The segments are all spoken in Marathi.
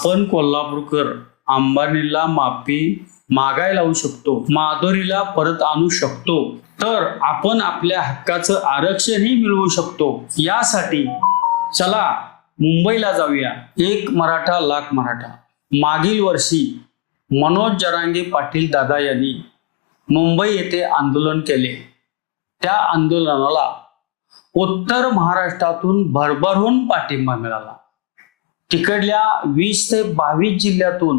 आपण कोल्हापूरकर अंबानीला माफी मागाय लावू शकतो माधुरीला परत आणू शकतो तर आपण आपल्या हक्काचं आरक्षणही मिळवू शकतो. यासाठी चला मुंबईला जाऊया. एक मराठा लाख मराठा. मागील वर्षी मनोज जरांगे पाटील दादा यांनी मुंबई येथे आंदोलन केले. त्या आंदोलनाला उत्तर महाराष्ट्रातून भरभरून पाठिंबा मिळाला. तिकडल्या वीस ते बावीस जिल्ह्यातून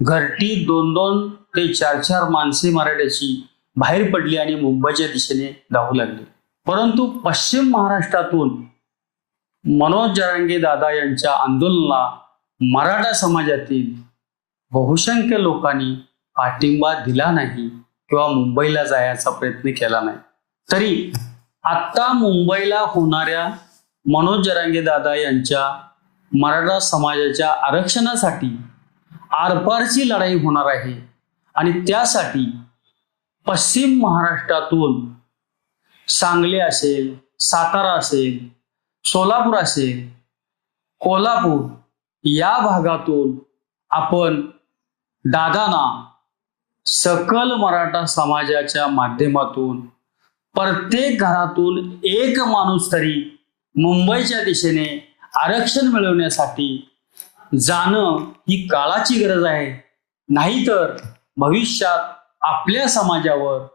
घरटी दोन दोन ते चार चार माणसे मराठ्याची बाहेर पडली आणि मुंबईच्या दिशेने धावू लागली. परंतु पश्चिम महाराष्ट्रातून मनोज जरांगे दादा यांच्या आंदोलनाला मराठा समाजातील बहुसंख्य लोकांनी पाठिंबा दिला नाही किंवा मुंबईला जायचा प्रयत्न केला नाही. तरी आता मुंबईला होणाऱ्या मनोज जरांगे दादा यांच्या मराठा समाजाच्या आरक्षणासाठी आरपारची लढाई होणार आहे. आणि त्यासाठी पश्चिम महाराष्ट्रातून सांगली असेल सातारा असेल सोलापूर असेल कोल्हापूर या भागातून आपण दादांना सकल मराठा समाजाच्या माध्यमातून प्रत्येक घरातून एक माणूस तरी मुंबईच्या दिशेने आरक्षण मिळवण्यासाठी जाणं ही काळाची गरज आहे. नाहीतर भविष्यात आपल्या समाजावर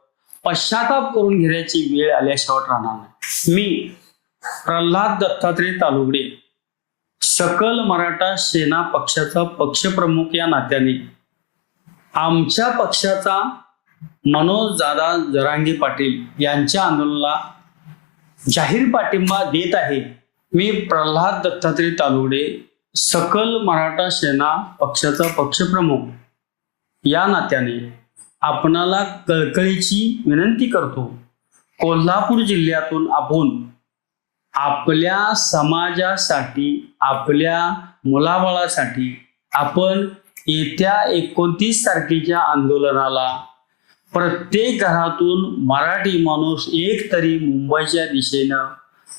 पश्चाताप करून घेण्याची वेळ आल्याशिवाय राहणार नाही. मी प्रल्हाद दत्तात्रय तालुगडे सकल मराठा सेना पक्षाचा पक्षप्रमुख या नात्याने. आमच्या पक्षाचा मनोज दादा जरांगे पाटील यांच्या आंदोलनाला जाहीर पाठिंबा देत आहे. मी प्रल्हाद दत्तात्रय तालुडे सकल मराठा सेना पक्षाचा पक्षप्रमुख. या नात्याने आपणाला कळकळीची विनंती करतो कोल्हापूर जिल्ह्यातून आपण आपल्या समाजासाठी आपल्या मुलाबाळासाठी आपण येत्या एकोणतीस तारखेच्या आंदोलनाला प्रत्येक घरातून मराठी माणूस एक तरी मुंबईच्या दिशेनं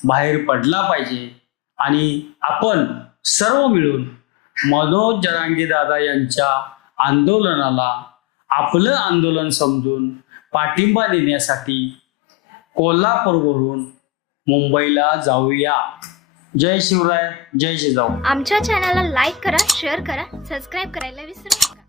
बाहेर पडला पाहिजे. आणि आपण सर्व मिळून मनोज जरांगे दादा यांच्या आंदोलनाला आपलं आंदोलन समजून पाठिंबा देण्यासाठी कोल्हापूरवरून मुंबईला जाऊया. जय शिवराय जय जिजाऊ. आमच्या चॅनलला लाईक करा शेअर करा सबस्क्राईब करायला विसरू नका.